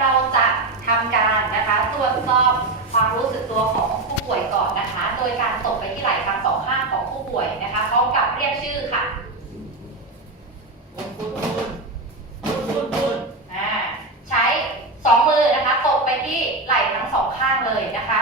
เราจะทำการนะคะตรวจสอบความรู้สึกตัวของผู้ป่วยก่อนนะคะ โดยการตบไปที่ไหล่ทั้งสองข้างของผู้ป่วยนะคะพร้อมกับเรียกชื่อค่ะใช้สองมือนะคะตบไปที่ไหล่ทั้งสองข้างเลยนะคะ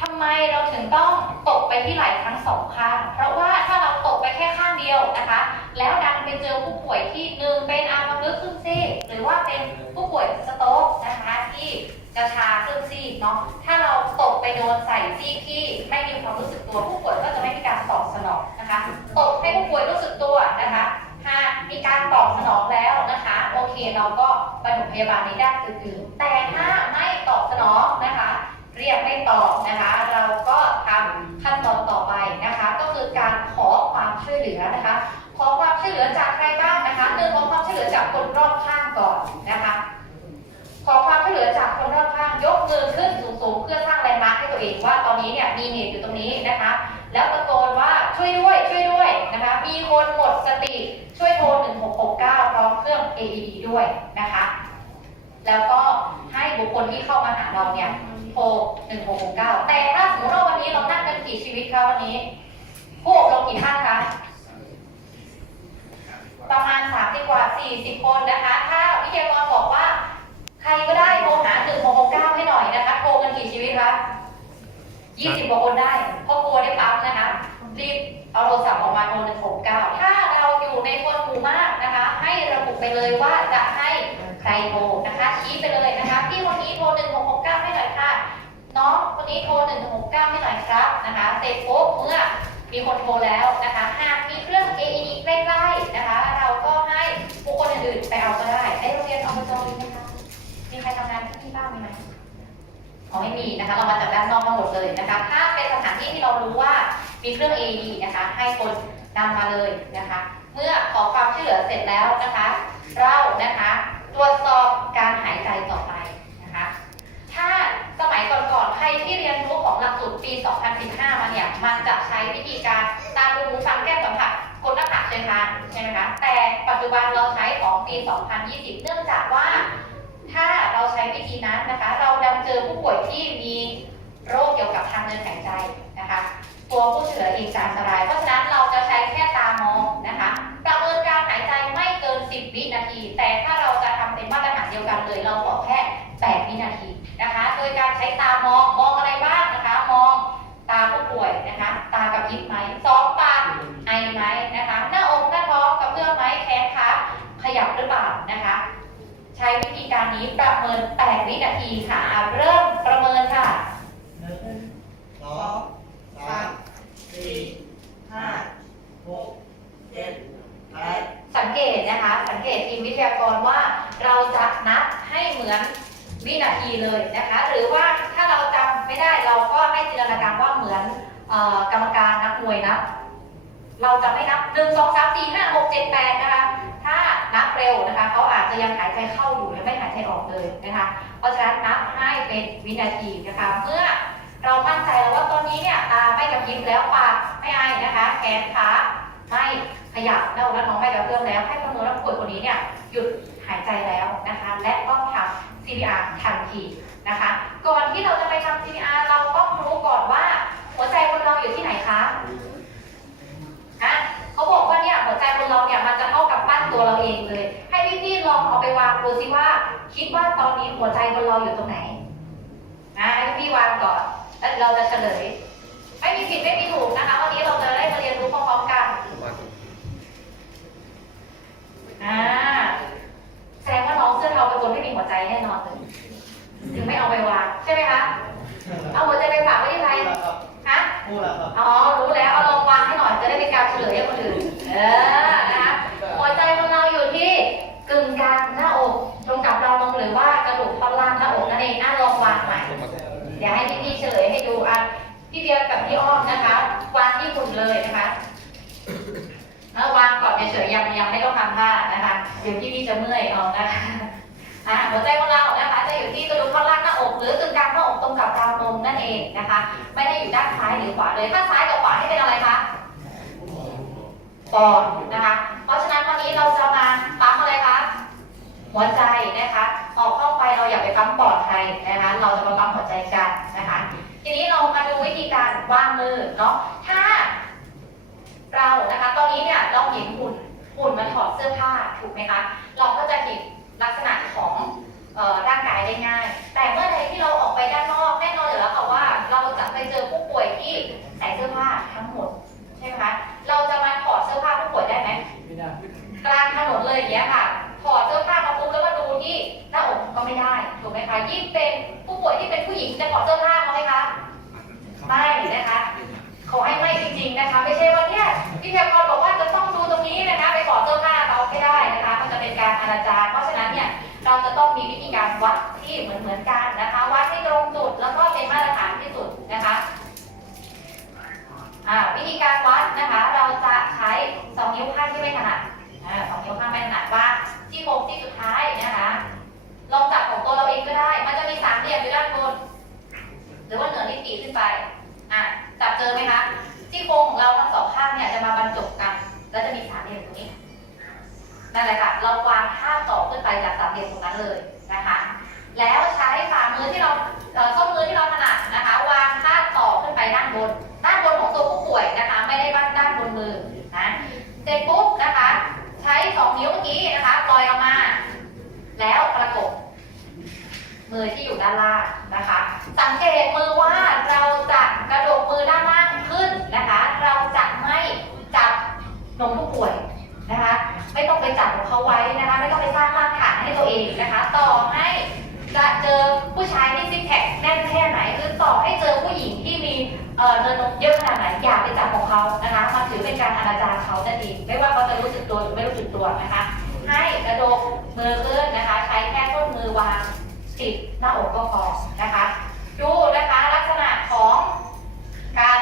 ทำไมเราถึงต้องตบไปที่ไหล่ทั้งสองข้าง เพราะว่าถ้าเราตบไปแค่ข้างเดียวนะคะ แล้วดันไปเจอผู้ป่วยที่หนึ่งเป็นอาร์มลึกครึ่งซีกหรือว่าเป็นผู้ป่วยสโต๊กนะคะที่จะชาครึ่งซีกเนาะถ้าเราตบไปโดนใส่ซีกที่ไม่มีความรู้สึกตัวผู้ป่วยก็จะไม่มีการตอบสนองนะคะตบให้ผู้ป่วยรู้สึกตัวนะคะหากมีการตอบสนองแล้วนะคะ โอเคเราก็ปฐมพยาบาลในด้านอื่นๆแต่ถ้าไม่ตอบสนองนะคะ เรียกไม่ตอบนะคะ เราก็ทำขั้นตอนต่อไปนะคะ ก็คือการขอความช่วยเหลือนะคะ ช่วยเหลือจากใครบ้างนะคะหนึ่งขอความช่วยเหลือจากคนรอบข้างก่อนนะคะ ขอความช่วยเหลือจากคนรอบข้างยกมือขึ้นสูงๆเพื่อสร้างแรงมาร์คให้ตัวเองว่าตอนนี้เนี่ยมีเหตุอยู่ตรงนี้นะคะ แล้วตะโกนว่าช่วยด้วยช่วยด้วยนะคะ มีคนหมดสติช่วยโทร 1669 พร้อมเครื่อง AED ด้วยนะคะ แล้วก็ให้บุคคลที่เข้ามาหาเราเนี่ยโทร 1669 แต่ถ้าสมมติว่าวันนี้เรานั่งกันกี่ชีวิตคะวันนี้ผู้อบรมกี่ท่านคะ ประมาณ30กว่า 40 คนนะคะ ถ้าวิทยากรบอกว่า ใครก็ได้โทรหา1669ให้หน่อยนะคะ โทรกันกี่ชีวิตคะ20กว่าคนได้เพราะกลัวได้ปั๊มนะคะ รีบเอาโทรศัพท์ออกมาโทร169 ถ้าเราอยู่ในคนหมู่มากนะคะ ให้ระบุไปเลยว่าจะให้ใครโทรนะคะ ชี้ไปเลยนะคะพี่คนนี้โทร1669ให้หน่อยค่ะ น้องคนนี้โทร1669ให้หน่อยครับนะคะ เสร็จปุ๊บเมื่อมีคนโทรแล้วนะคะ หากมีเครื่อง AED ใกล้ๆนะคะ เอาก็ได้ในโรงเรียนอบจมีไหมคะ มีใครทำงานที่นี่บ้างมีไหมอ๋อไม่มีนะคะ เรามาจากด้านนอกทั้งหมดเลยนะคะ ถ้าเป็นสถานที่ที่เรารู้ว่ามีเครื่อง AED นะคะ ให้คนนำมาเลยนะคะ เมื่อขอความช่วยเหลือเสร็จแล้วนะคะ เรานะคะตรวจสอบการหายใจต่อไปนะคะ ถ้าสมัยก่อนๆ ใครที่เรียนรู้ของหลักสูตรปี 2015 มาเนี่ย มันจะใช้วิธีการตามดูหูฟังแก้มสัมผัสกดหน้าผากเชิญทานใช่ไหมคะ แต่ จจุบันเราใช้ของปี 2020 เนื่องจากว่าถ้าเราใช้วิธีนั้นนะคะ เราดันเจอผู้ป่วยที่มีโรคเกี่ยวกับทางเดินหายใจนะคะ ตัวผู้เหลือเองจะอันตราย เพราะฉะนั้นเราจะใช้แค่ตามองนะคะประเมินการหายใจไม่เกิน 10 วินาที แต่ถ้าเราจะทำเป็นมาตรฐานเดียวกันเลย เราขอแค่ 8 วินาทีนะคะ โดยการใช้ตามองมองอะไรบ้างนะคะ มองตาผู้ป่วยนะคะ ตากระพริบไหมสอง ใช้วิธีการนี้ประเมิน 8 วินาทีค่ะอะเริ่มประเมินค่ะหนึ่งสองสามสี่ห้าหกเจ็ดแปดสังเกตนะคะ สังเกตทีมวิทยากรว่าเราจะนับให้เหมือนวินาทีเลยนะคะ หรือว่าถ้าเราจำไม่ได้เราก็ให้จินตนาการว่าเหมือนเอ่อกรรมการนักมวยนับเราจะไม่นับหนึ่งสองสามสี่ห้าหกเจ็ดแปดนะคะ นับเร็วนะคะเขาอาจจะยังหายใจเข้าอยู่ยังไม่หายใจออกเลยนะคะ เพราะฉะนั้นนับให้เป็นวินาทีนะคะ เมื่อเรามั่นใจแล้วว่าตอนนี้เนี่ยตาไม่กระพริบแล้วปากไม่ไอนะคะ แขนขาไม่ขยับหน้าอกและท้องไม่กระเพื่อมแล้ว ให้ประเมินว่าผู้ป่วยคนนี้เนี่ยหยุดหายใจแล้วนะคะ และต้องทำ CPR ทันทีนะคะ ก่อนที่เราจะไปทำ CPR เราต้องรู้ก่อนว่าหัวใจคนเราอยู่ที่ไหนคะ ดูซิว่า คิดว่าตอนนี้หัวใจคนเราอยู่ตรงไหนนะให้พี่ๆวางก่อนแล้วเราจะเฉลย ไม่มีผิดไม่มีถูกนะคะ วันนี้เราจะได้มาเรียนรู้พร้อมๆกันอ่าแสดงว่าน้องเสื้อเทาเป็นคนไม่มีหัวใจแน่นอนเลยถึงไม่เอาไปวางใช่ไหมคะเอาหัวใจไปฝากไว้ที่ใครพูดแล้วครับฮะพูดแล้วครับอ๋อรู้แล้วเอาลองวางให้หน่อยจะได้เป็นการเฉลยให้คนอื่น ไม่ได้อยู่ด้านซ้ายหรือขวาเลย ถ้าซ้ายกับขวาให้เป็นอะไรคะปอดนะคะ เพราะฉะนั้นวันนี้เราจะมาปั๊มอะไรคะ หัวใจนะคะ ออกเข้าไปเราอย่าไปปั๊มปอดใครนะคะ เราจะมาปั๊มหัวใจกันนะคะ ทีนี้เรามาดูวิธีการวางมือเนาะ ถ้า เรานะคะ ตอนนี้เนี่ยเราเห็นหุ่นหุ่นมันถอดเสื้อผ้าถูกไหมคะ ได้ถูกไหมคะยิ่งเป็นผู้ป่วยที่เป็นผู้หญิงจะถอดเสื้อผ้าเขาไหมคะไม่นะคะขอให้ไม่จริงๆนะคะ ไม่ใช่ว่าเนี่ยพี่เพียรกรบอกว่าจะต้องดูตรงนี้นะคะ ไปถอดเสื้อผ้าเขาไม่ได้นะคะ มันจะเป็นการอนาจารเพราะฉะนั้นเนี่ยเราจะต้องมีวิธีการวัดที่เหมือนเหมือนๆกันนะคะวัดให้ตรงจุดแล้วก็เป็นมาตรฐานที่สุดนะคะวิธีการวัดนะคะ เราจะใช้สองนิ้วข้างที่ไม่ถนัดสองนิ้วข้างไม่ถนัดว่าที่โค้งที่สุดท้ายนะคะ ลองจับของตัวเราเองก็ได้ มันจะมีสามเหลี่ยมอยู่ด้านบน หรือว่าเหนือลิ้นปีขึ้นไป อะ จับเจอไหมคะที่โครงของเราทั้งสองข้างเนี่ยจะมาบรรจบกัน แล้วจะมีสามเหลี่ยมตรงนี้ นั่นแหละค่ะ เราวางท่าต่อขึ้นไปจากสามเหลี่ยมตรงนั้นเลยนะคะ แล้วใช้ฝ่ามือที่เราเอ่อส้นมือที่เราถนัดนะคะ วางท่าต่อขึ้นไปด้านบน ด้านบนของตัวผู้ป่วยนะคะ ไม่ได้บ้านด้านบนมือนะ เสร็จปุ๊บนะคะ ใช้สองนิ้วเมื่อกี้นะคะปล่อยออกมา แล้วประกบ มือที่อยู่ด้านล่างนะคะ สังเกตมือว่าเราจะกระดกมือด้านล่างขึ้นนะคะ เราจะไม่จับนมผู้ป่วยนะคะ ไม่ต้องไปจับของเขาไว้นะคะ ไม่ต้องไปสร้างรากฐานให้ตัวเองนะคะ ต่อให้จะเจอผู้ชายที่ซิกแพคแน่นแค่ไหนหรือต่อให้เจอผู้หญิงที่มีเอ่อเนินนมเยอะขนาดไหนอย่าไปจับของเขานะคะมันถือเป็นการอนาจารเขานั่นเองไม่ว่าเขาจะรู้สึกตัวหรือไม่รู้สึกตัวนะคะ ให้กระดกมือขึ้นนะคะ ใช้แค่ต้นมือวาง ติดหน้าอกก็พอนะคะ ดูนะคะลักษณะของการ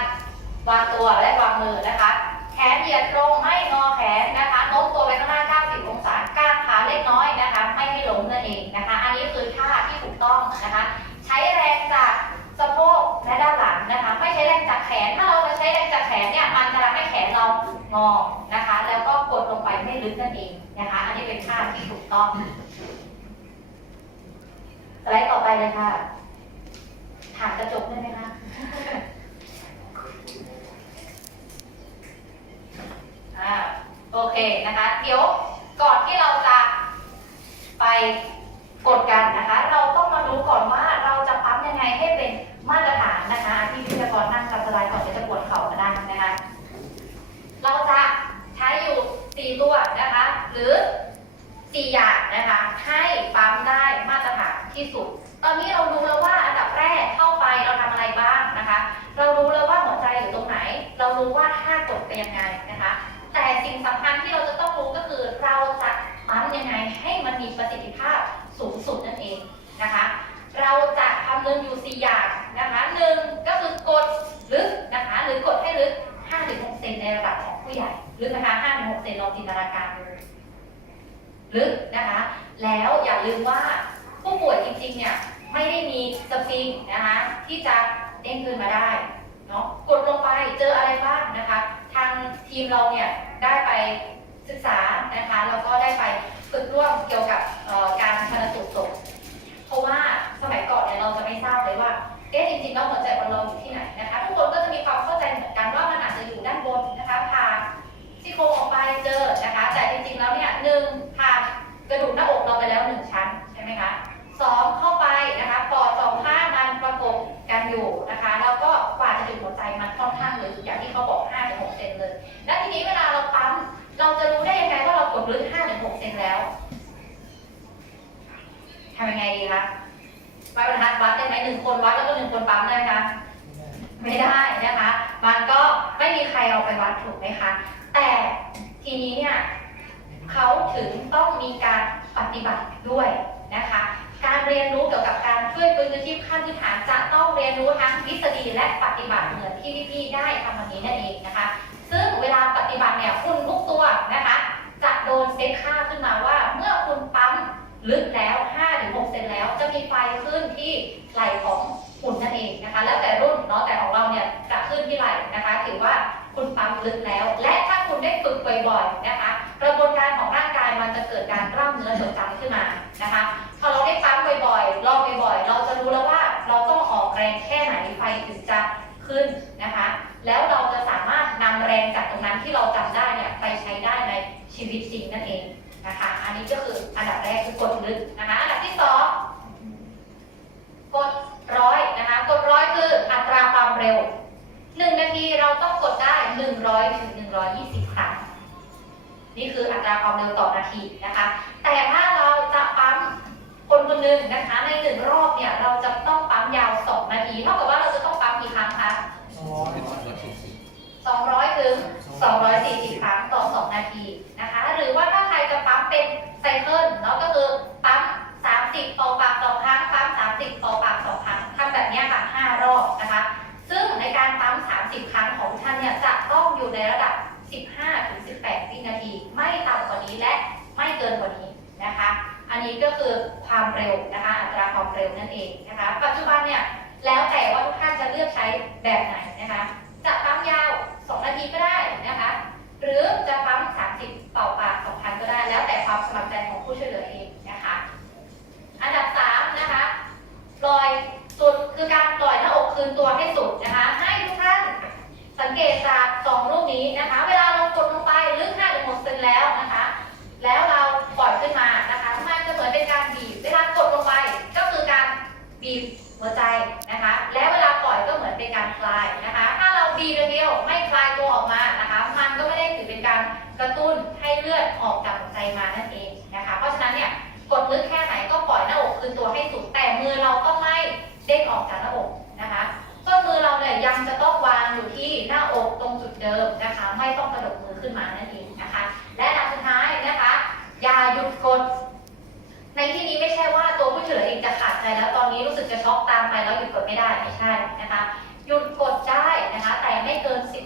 วางตัวและวางมือนะคะ แขนเหยียดตรงไม่งอแขนนะคะโน้มตัวไปข้างหน้า 90 องศากางขาเล็กน้อยนะคะ ไม่ให้ล้มนั่นเองนะคะ อันนี้คือท่าที่ถูกต้องนะคะ ใช้แรงจากสะโพกและด้านหลังนะคะ ไม่ใช้แรงจากแขน ถ้าเราจะใช้แรงจากแขนเนี่ย มันจะทำให้แขนเรางอนะคะ แล้วก็กดลงไปไม่ลึกนั่นเองนะคะ อันนี้เป็นท่าที่ถูกต้อง สไลด์ต่อไปเลยค่ะ ถามกระจกได้ไหมคะ อ่า โอเคนะคะ เดี๋ยวก่อนที่เราจะไปกดกันนะคะ เราต้องมารู้ก่อนว่าเราจะปั๊มยังไงให้เป็นมาตรฐานนะคะ ที่พิจารณานั่งกับสไลด์ก่อนเดี๋ยวจะปวดเข่าก็ได้นะคะ เราจะใช้อยู่สี่ตัวนะคะ หรือ สี่อย่างนะคะให้ปั๊มได้มาตรฐานที่สุด ตอนนี้เรารู้แล้วว่าอันดับแรกเข้าไปเราทำอะไรบ้างนะคะ เรารู้แล้วว่าหัวใจอยู่ตรงไหน เรารู้ว่าท่ากดเป็นยังไงนะคะ แต่สิ่งสำคัญที่เราจะต้องรู้ก็คือเราจะปั๊มยังไงให้มันมีประสิทธิภาพสูงสุดนั่นเองนะคะ เราจะคำนึงอยู่สี่อย่างนะคะหนึ่งก็คือกดลึกนะคะ หรือกดให้ลึก5-6เซนในระดับของผู้ใหญ่ลึกนะคะ5-6เซนลองจินตนาการดู ลึกนะคะ แล้วอย่าลืมว่าผู้ป่วยจริงๆ เนี่ยไม่ได้มีสปริงนะคะที่จะเด้งขึ้นมาได้เนาะกดลงไปเจออะไรบ้างนะคะ ทางทีมเราเนี่ยได้ไปศึกษานะคะแล้วก็ได้ไปฝึกร่วมเกี่ยวกับเอ่อการชันสูตรศพเพราะว่าสมัยก่อนเนี่ยเราจะไม่ทราบเลยว่า เปั๊มได้ไหมคะไม่ได้นะคะ มันก็ไม่มีใครเอาไปวัดถูกไหมคะ แต่ทีนี้เนี่ยเขาถึงต้องมีการปฏิบัติด้วยนะคะ การเรียนรู้เกี่ยวกับการช่วยฟื้นคืชีพขั้นพื้นฐานจะต้องเรียนรู้ทั้งทฤษฎีและปฏิบัติเหมือนที่พี่ๆได้ทำวันนี้นั่นเองนะคะ ซึ่งเวลาปฏิบัติเนี่ยคุณทุกตัวนะคะ จะโดนเซตค่าขึ้นมาว่า เมื่อคุณปั๊มลึกแล้ว5-6เซนแล้ว จะมีไฟขึ้นที่ไหล่ของ หมุนนั่นเองนะคะ แล้วแต่รุ่นเนาะแต่ของเราเนี่ยจะขึ้นที่ไหล่นะคะ ถือว่าคุณปั๊มลึกแล้ว และถ้าคุณได้ฝึกบ่อยๆนะคะ กระบวนการของร่างกายมันจะเกิดการกล้ามเนื้อจดจำขึ้นมานะคะ พอเราได้ปั๊มบ่อยๆลองบ่อยๆเราจะรู้แล้วว่าเราต้องออกแรงแค่ไหนไฟถึงจะขึ้นนะคะ แล้วเราจะสามารถนำแรงจากตรงนั้นที่เราจำได้เนี่ยไปใช้ได้ในชีวิตจริงนั่นเองนะคะ อันนี้ก็คืออันดับแรกคือกดลึกนะคะ เร็ว 1 นาทีเราต้องกดได้ 100ถึงห120 ครั้ง นี่คืออัตราความเร็วต่อนาทีนะคะ แต่ถ้าเราจะปั๊มคนคนหนึ่งนะคะในหนึ่งรอบเนี่ยเราจะต้องปั๊มยาว 2 นาทีเท่ากับว่าเราจะต้องปั๊มกี่ครั้งคะสองร้อยถึงสองร้อยสี่สิบครั้งต่อ 2 นาที นะคะอัตราความเร็วนั่นเองนะคะ ปัจจุบันเนี่ยแล้วแต่ว่าทุกท่านจะเลือกใช้แบบไหนนะคะ จะปั๊มยาว 2 นาทีก็ได้นะคะ หรือจะปั๊ม 30 ต่อปาก2,000 ก็ได้ แล้วแต่ความสมัครใจของผู้ช่วยเหลือเองนะคะ อันดับ 3 นะคะปล่อยสุดคือการปล่อยหน้าอกคืนตัวให้สุดนะคะ ให้ทุกท่านสังเกตจากสองรูปนี้นะคะ เวลาเรากดลงไปลึก5ถึง6เซนแล้วนะคะ แล้วเราปล่อยขึ้นมานะคะมันจะเหมือนเป็นการบีบเวลากดลงไปก็คือการ บีบหัวใจนะคะ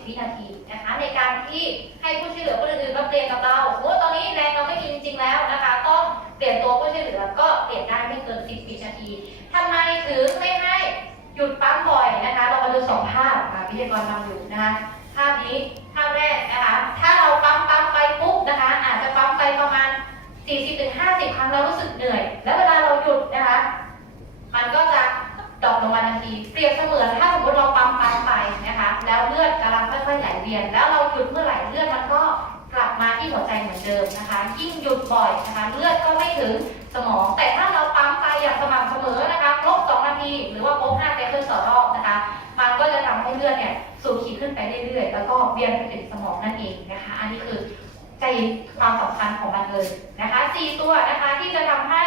วินาทีนะคะ ในการที่ให้ผู้ช่วยเหลือคนอื่นมาเปลี่ยนกับเราสมมติตอนนี้แรงเราไม่มีจริงๆแล้วนะคะ ต้องเปลี่ยนตัวผู้ช่วยเหลือก็เปลี่ยนได้ไม่เกิน 10วินาทีทำไมถึงไม่ให้หยุดปั๊มบ่อยนะคะ เรามาดูสองภาพค่ะพิธีกรทำอยู่นะคะภาพนี้ภาพแรกนะคะ ถ้าเราปั๊มปั๊มไปปุ๊บนะคะ อาจจะปั๊มไปประมาณ 40-50 ครั้งเรารู้สึกเหนื่อย แล้วเวลาเราหยุดนะคะ มันก็จะดรอปลงมา ทีเปรียบเสมือนถ้าสมมติเราปั๊มปั๊มไปนะคะ แล้วเลือดกำลังค่อยๆไหลเวียน แล้วเราหยุดเมื่อไหร่เลือดมันก็กลับมาที่หัวใจเหมือนเดิมนะคะ ยิ่งหยุดบ่อยนะคะ เลือดก็ไม่ถึงสมอง แต่ถ้าเราปั๊มไปอย่างสม่ำเสมอนะคะครบ2นาที หรือว่าครบ5เซตต่อรอบนะคะ มันก็จะทำให้เลือดเนี่ยสูบฉีดขึ้นไปเรื่อยๆ แล้วก็เวียนไปถึงสมองนั่นเองนะคะ อันนี้คือใจความสำคัญของมันเลยนะคะสี่ตัวนะคะที่จะทำให้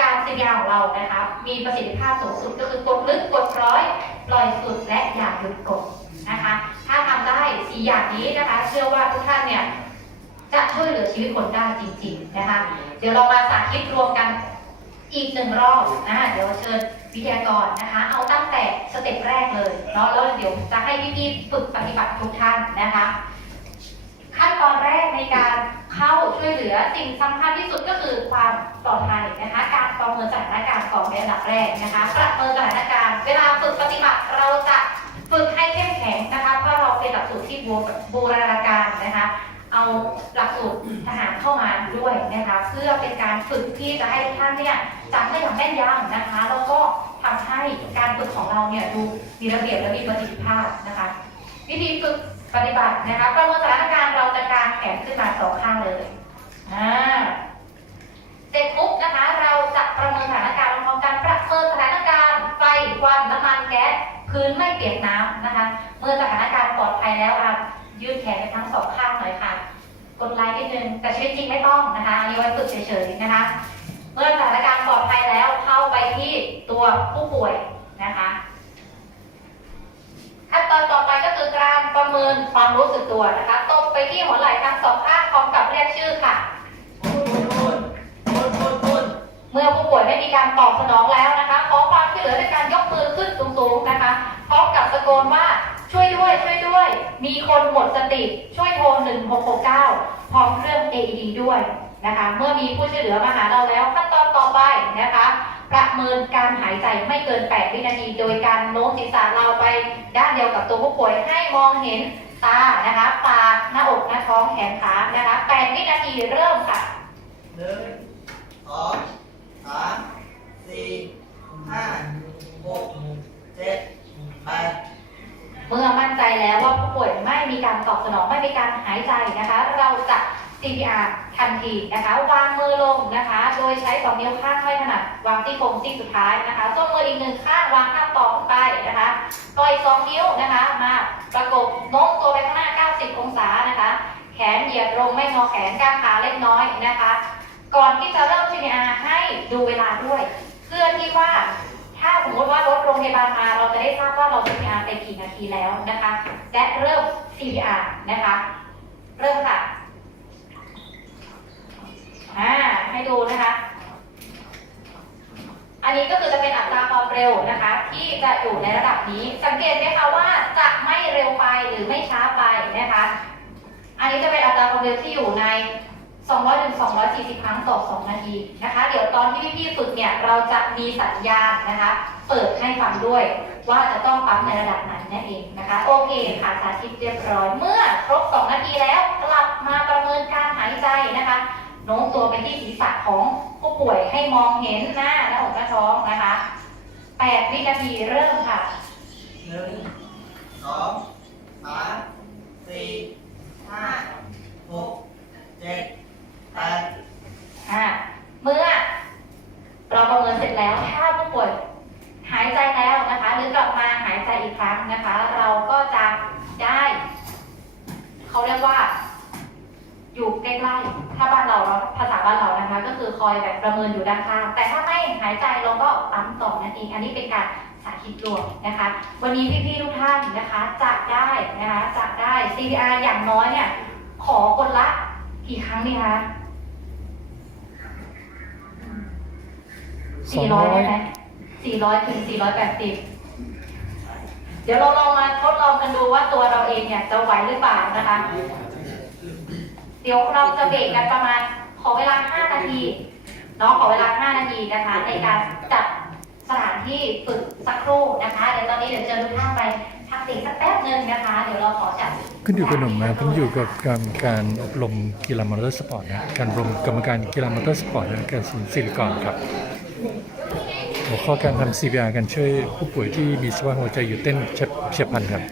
การซียาของเรานะคะ มีประสิทธิภาพสูงสุดก็คือกดลึกกดร้อยปล่อยสุดและอย่าหยุดกดนะคะ ถ้าทำได้สี่อย่างนี้นะคะ เชื่อว่าทุกท่านเนี่ยจะช่วยเหลือชีวิตคนได้จริง ๆนะคะ เดี๋ยวเรามาสาธิตรวมกันอีกหนึ่งรอบนะคะเดี๋ยวเชิญวิทยากรนะคะ เอาตั้งแต่สเต็ปแรกเลยเนาะแล้วเดี๋ยวจะให้พี่ๆฝึกปฏิบัติทุกท่านนะคะ ขั้นตอนแรกในการ เข้าช่วยเหลือสิ่งสำคัญที่สุดก็คือความปลอดภัยนะคะ การประเมินสถานการณ์ก่อนเป็นอันดับแรกนะคะประเมินสถานการณ์ เวลาฝึกปฏิบัติเราจะฝึกให้เข้มแข็งนะคะเพราะเราเป็นหลักสูตรที่บูบรณาการนะคะ เอาหลักสูตรทหารเข้ามาด้วยนะคะ เพื่อเป็นการฝึกที่จะให้ท่านเนี่ยจำได้อย่างแม่นยำนะคะ แล้วก็ทำให้การฝึกของเราเนี่ยดูมีระเบียบและมีประสิทธิภาพนะคะ วิธีฝึกปฏิบัตินะคะประเมินสถานการณ์ จะกางแขนขึ้นมาสองข้างเลย อ่า เสร็จปุ๊บนะคะ เราจะประเมินสถานการณ์พร้อมกันประเมินสถานการณ์ไฟควันน้ำมันแก๊สพื้นไม่เปียกน้ำนะคะ เมื่อสถานการณ์ปลอดภัยแล้วอะยืดแขนไปทั้งสองข้างหน่อยค่ะ กดไลค์นิดนึง แต่ชีวิตจริงไม่ต้องนะคะอันนี้ไว้ฝึกเฉยๆนะคะ เมื่อสถานการณ์ปลอดภัยแล้วเข้าไปที่ตัวผู้ป่วยนะคะขั้นตอนต่อไปก็คือการประเมินความรู้สึกตัวนะคะ ไปที่หัวไหล่ทั้งสองข้างพร้อมกับเรียกชื่อค่ะ เมื่อผู้ป่วยไม่มีการตอบสนองแล้วนะคะ ขอความช่วยเหลือด้วยการยกมือขึ้นสูงๆนะคะ พร้อมกับตะโกนว่าช่วยด้วยช่วยด้วย มีคนหมดสติ ช่วยโทร 1669 พร้อมเครื่อง AED ด้วยนะคะ เมื่อมีผู้ช่วยเหลือมาหาเราแล้วขั้นตอนต่อไปนะคะ ประเมินการหายใจไม่เกิน 8 วินาที โดยการโน้มศีรษะเราไป ด้านเดียวกับตัวผู้ป่วยให้มองเห็นตานะคะปาก หน้าอกหน้าท้องแขนขานะคะ8วินาทีเริ่มค่ะหนึ่งสองสามสี่ห้าหกเจ็ดแปดเมื่อมั่นใจแล้วว่าผู้ป่วยไม่มีการตอบสนองไม่มีการหายใจนะคะ เราจะ CPR ทันทีนะคะ วางมือลงนะคะ โดยใช้สองนิ้วข้างไม่ถนัดวางที่โครงซี่สุดท้ายนะคะส้นมืออีกหนึ่งข้างวางข้างต่อขึ้นไปนะคะปล่อยสองนิ้วนะคะมา ประกบโน้มตัวไปข้างหน้า 90 องศานะคะ แขนเหยียดลงไม่งอแขนก้างขาเล็กน้อยนะคะ ก่อนที่จะเริ่ม CPR ให้ดูเวลาด้วย เพื่อที่ว่าถ้าสมมติว่ารถโรงพยาบาลมาเราจะได้ทราบว่าเรา CPR ไปกี่นาทีแล้วนะคะ และเริ่ม CPR นะคะ เริ่มค่ะอ่าให้ดูนะคะ อันนี้ก็คือจะเป็นอัตราความเร็วนะคะ ที่จะอยู่ในระดับนี้ สังเกตไหมคะว่าจะไม่เร็วไปหรือไม่ช้าไปนะคะ อันนี้จะเป็นอัตราความเร็วที่อยู่ใน 200ถึง240 ครั้งต่อ 2 นาทีนะคะ เดี๋ยวตอนที่พี่ๆฝึกเนี่ยเราจะมีสัญญาณนะคะเปิดให้ฟังด้วยว่าจะต้องปั๊มในระดับไหนนั่นเองนะคะ โอเคค่ะสาธิตเรียบร้อย เมื่อครบ 2 นาทีแล้วกลับมาประเมินการหายใจนะคะ โน้มตัวไปที่ศีรษะของผู้ป่วยให้มองเห็นหน้าหน้าอกหน้าท้องนะคะ8วินาทีเริ่มค่ะหนึ่งสองสามสี่ห้าหกเจ็ดแปดอ่าเมื่อ เราประเมินเสร็จแล้วถ้าผู้ป่วยหายใจแล้วนะคะ หรือกลับมาหายใจอีกครั้งนะคะ เราก็จะได้ เขาเรียกว่า อยู่ใกล้ๆ ถ้าบ้านเราเราภาษาบ้านเรานะคะ ก็คือคอยแบบประเมินอยู่ด้านข้างแต่ถ้าไม่หายใจเราก็ปั๊มต่อนั่นเองอันนี้เป็นการสาธิตรวมนะคะ วันนี้พี่ๆทุกท่านนะคะจะได้นะคะจะได้ CPR อย่างน้อยเนี่ยขอคนละกี่ครั้งดีคะสี่ร้อยได้ไหมสี่ร้อยถึงสี่ร้อยแปดสิบเดี๋ยวเราลองมาทดลองกันดูว่าตัวเราเองเนี่ยจะไหวหรือเปล่านะคะ เดี๋ยวเราจะเบรกกันประมาณขอเวลา 5 นาทีเนาะขอเวลา 5 นาทีนะคะ ในการจัดสถานที่ฝึกสักครู่นะคะเดี๋ยวตอนนี้เดี๋ยวเชิญทุกท่านไปพักเบรกสักแป๊บหนึ่งนะคะ เดี๋ยวเราขอจัดขึ้นอยู่กับหนุ่มนะผมอยู่กับการการอบรมกีฬามอเตอร์สปอร์ตนะการอบรมกรรมการกีฬามอเตอร์สปอร์ตนะการศิริกรครับหัวข้อการทำ CPR การช่วยผู้ป่วยที่มีสภาวะหัวใจหยุดเต้นเฉียบเฉียบพลันครับ